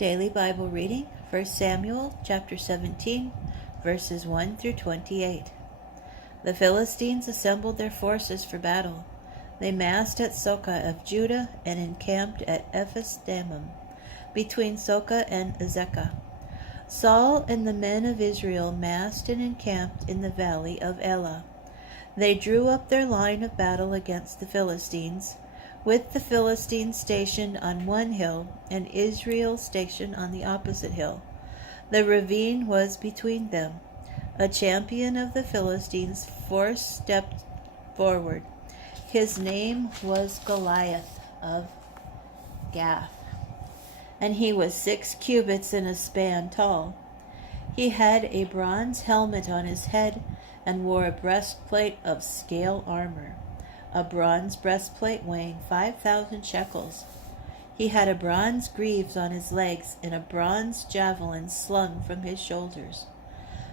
Daily Bible reading, 1 Samuel chapter 17, verses 1 through 28. The Philistines assembled their forces for battle. They massed at Socoh of Judah and encamped at Ephes-dammim, between Socoh and Azekah. Saul and the men of Israel massed and encamped in the valley of Elah. They drew up their line of battle against the Philistines, with the Philistines stationed on one hill and Israel stationed on the opposite hill. The ravine was between them. A champion of the Philistines stepped forward. His name was Goliath of Gath, and he was 6 cubits and a span tall. He had a bronze helmet on his head and wore a breastplate of scale armor, a bronze breastplate weighing 5,000 shekels. He had a bronze greaves on his legs and a bronze javelin slung from his shoulders.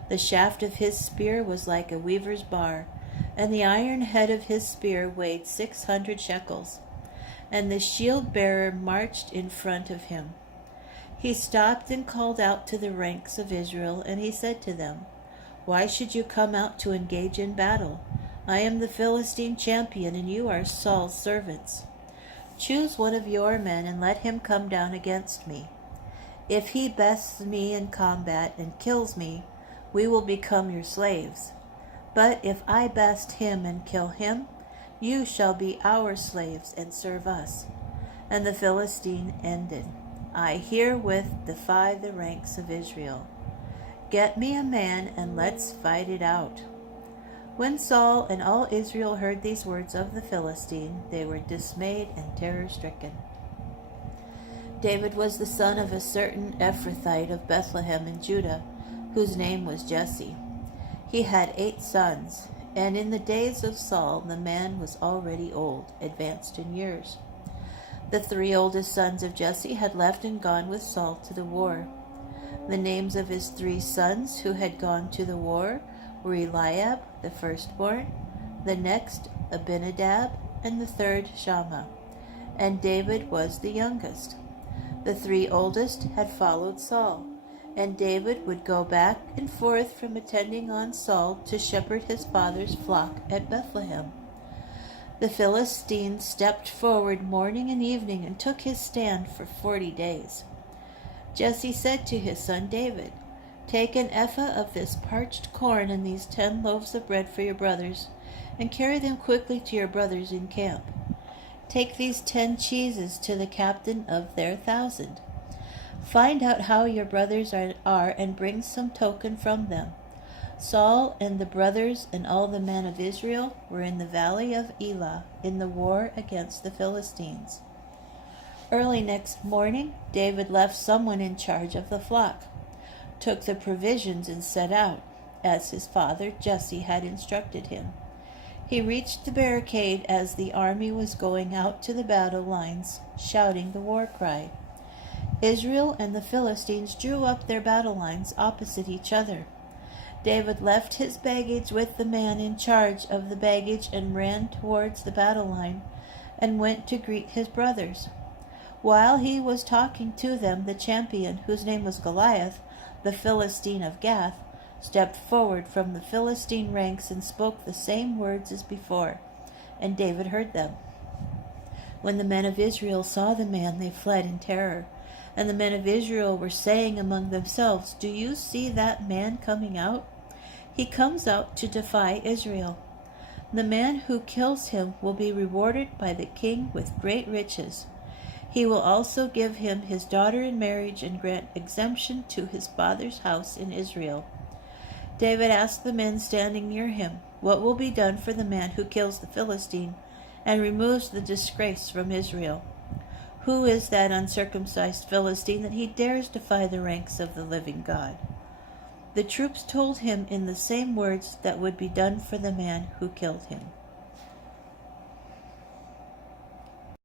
The shaft of his spear was like a weaver's bar, and the iron head of his spear weighed 600 shekels. And the shield-bearer marched in front of him. He stopped and called out to the ranks of Israel, and he said to them, "Why should you come out to engage in battle? I am the Philistine champion, and you are Saul's servants. Choose one of your men and let him come down against me. If he bests me in combat and kills me, we will become your slaves. But if I best him and kill him, you shall be our slaves and serve us." And the Philistine ended, "I herewith defy the ranks of Israel. Get me a man and let's fight it out." When Saul and all Israel heard these words of the Philistine, they were dismayed and terror-stricken. David was the son of a certain Ephrathite of Bethlehem in Judah, whose name was Jesse. He had 8 sons, and in the days of Saul the man was already old, advanced in years. The 3 oldest sons of Jesse had left and gone with Saul to the war. The names of his 3 sons who had gone to the war were Eliab, the firstborn, the next Abinadab, and the third Shammah, and David was the youngest. The 3 oldest had followed Saul, and David would go back and forth from attending on Saul to shepherd his father's flock at Bethlehem. The Philistine stepped forward morning and evening and took his stand for 40 days. Jesse said to his son David, "Take an ephah of this parched corn and these 10 loaves of bread for your brothers, and carry them quickly to your brothers in camp. Take these 10 cheeses to the captain of their 1,000. Find out how your brothers are and bring some token from them." Saul and the brothers and all the men of Israel were in the valley of Elah in the war against the Philistines. Early next morning, David left someone in charge of the flock, took the provisions, and set out, as his father Jesse had instructed him. He reached the barricade as the army was going out to the battle lines, shouting the war cry. Israel and the Philistines drew up their battle lines opposite each other. David left his baggage with the man in charge of the baggage and ran towards the battle line and went to greet his brothers. While he was talking to them, the champion, whose name was Goliath, the Philistine of Gath, stepped forward from the Philistine ranks and spoke the same words as before, and David heard them. When the men of Israel saw the man, they fled in terror, and the men of Israel were saying among themselves, "Do you see that man coming out? He comes out to defy Israel. The man who kills him will be rewarded by the king with great riches. He will also give him his daughter in marriage and grant exemption to his father's house in Israel." David asked the men standing near him, "What will be done for the man who kills the Philistine and removes the disgrace from Israel? Who is that uncircumcised Philistine that he dares defy the ranks of the living God?" The troops told him in the same words that would be done for the man who killed him.